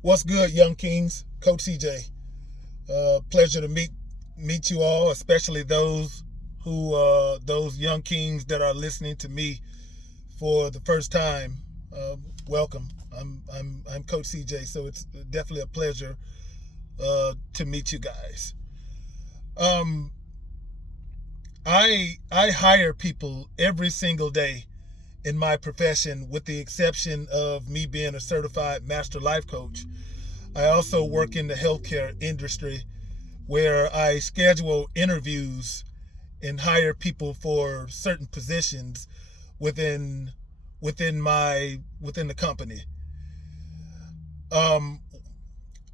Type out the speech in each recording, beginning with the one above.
What's good, young kings? Coach CJ. Pleasure to meet you all, especially those young kings that are listening to me for the first time. Welcome. I'm Coach CJ, so it's definitely a pleasure to meet you guys. Um, I hire people every single day in my profession, with the exception of me being a certified master life coach. I also work in the healthcare industry where I schedule interviews and hire people for certain positions within within the company. Um,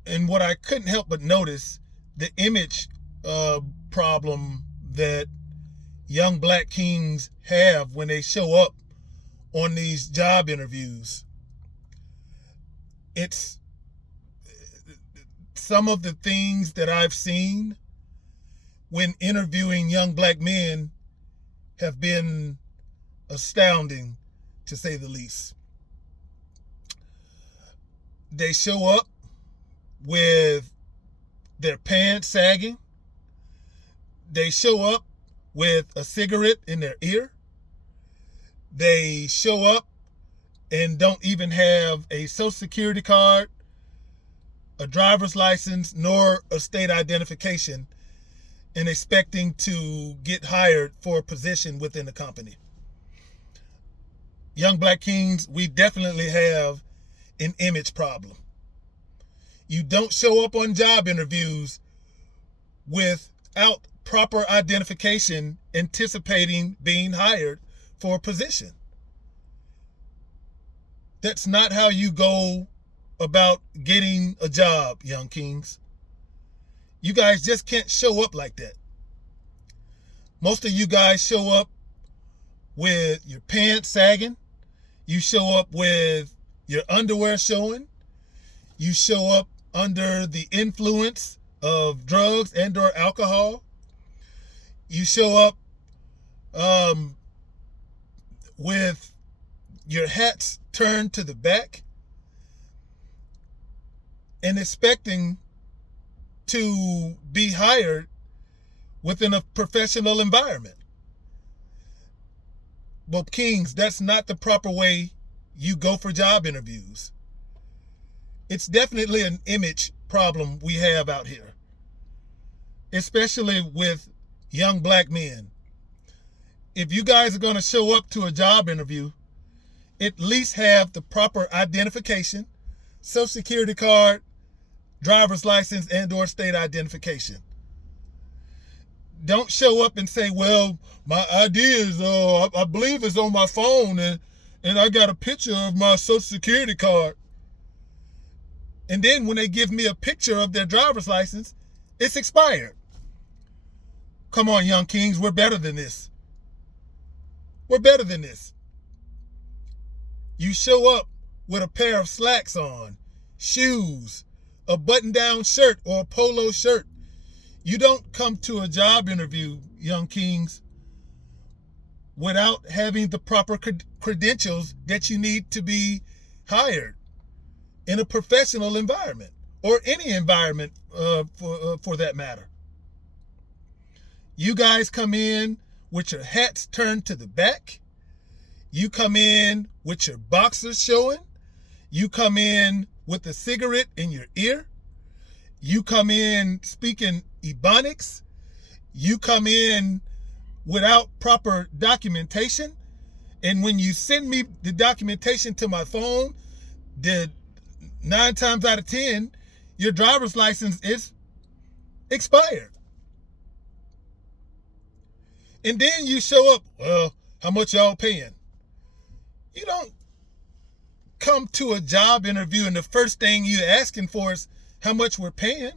and what I couldn't help but notice, the image uh, problem that young black kings have when they show up on these job interviews. It's some of the things that I've seen when interviewing young black men have been astounding, to say the least. They show up with their pants sagging. They show up with a cigarette in their ear. They show up and don't even have a social security card, a driver's license, nor a state identification, and expecting to get hired for a position within the company. Young black kings, we definitely have an image problem. You don't show up on job interviews without proper identification, anticipating being hired for a position. That's not how you go about getting a job, young kings. You guys just can't show up like that. Most of you guys show up with your pants sagging. You show up with your underwear showing. You show up under the influence of drugs and or alcohol. You show up um, with your hats turned to the back and expecting to be hired within a professional environment. Well, kings, that's not the proper way you go for job interviews. It's definitely an image problem we have out here, especially with young black men. If you guys are going to show up to a job interview, at least have the proper identification, social security card, driver's license, and or state identification. Don't show up and say, well, my ID is, I believe it's on my phone, and I got a picture of my social security card. And then when they give me a picture of their driver's license, it's expired. Come on, young kings, we're better than this. We're better than this. You show up with a pair of slacks on, shoes, a button-down shirt or a polo shirt. You don't come to a job interview, young kings, without having the proper credentials that you need to be hired in a professional environment, or any environment for that matter. You guys come in with your hats turned to the back. You come in with your boxers showing. You come in with a cigarette in your ear. You come in speaking Ebonics. You come in without proper documentation. And when you send me the documentation to my phone, the 9 times out of 10, your driver's license is expired. And then you show up, well, how much y'all paying? You don't come to a job interview and the first thing you're asking for is how much we're paying.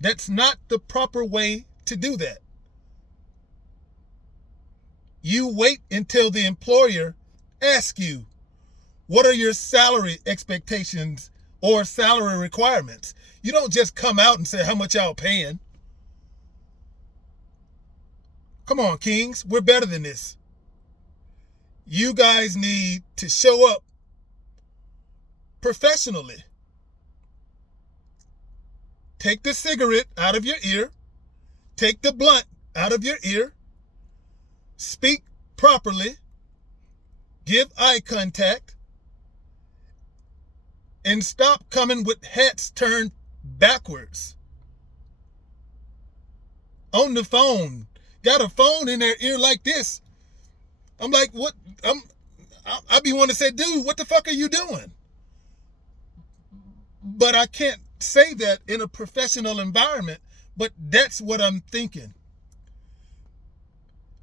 That's not the proper way to do that. You wait until the employer asks you, what are your salary expectations or salary requirements? You don't just come out and say, how much y'all paying? Come on, kings, we're better than this. You guys need to show up professionally. Take the cigarette out of your ear. Take the blunt out of your ear. Speak properly. Give eye contact. And stop coming with hats turned backwards. On the phone. Got a phone in their ear like this. I'm like, what? I be wanting to say, dude, what the fuck are you doing? But I can't say that in a professional environment, but that's what I'm thinking.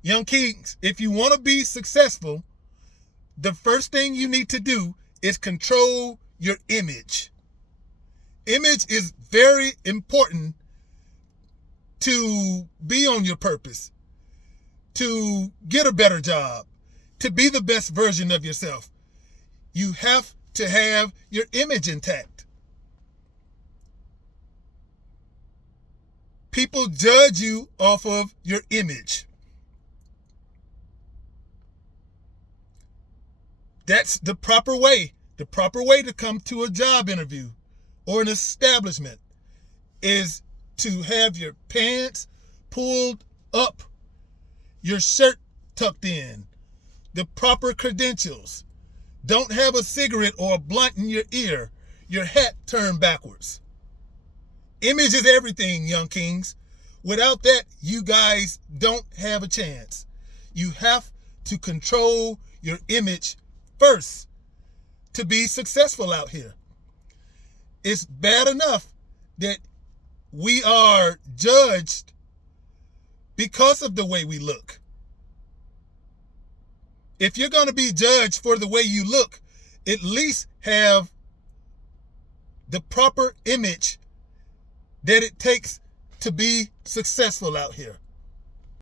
Young Kings, if you want to be successful, the first thing you need to do is control your image. Image is very important to be on your purpose, to get a better job, to be the best version of yourself. You have to have your image intact. People judge you off of your image. That's the proper way. The proper way to come to a job interview or an establishment is to have your pants pulled up, your shirt tucked in, the proper credentials. Don't have a cigarette or a blunt in your ear, your hat turned backwards. Image is everything, Young Kings. Without that, you guys don't have a chance. You have to control your image first to be successful out here. It's bad enough that we are judged because of the way we look. If you're going to be judged for the way you look, at least have the proper image that it takes to be successful out here.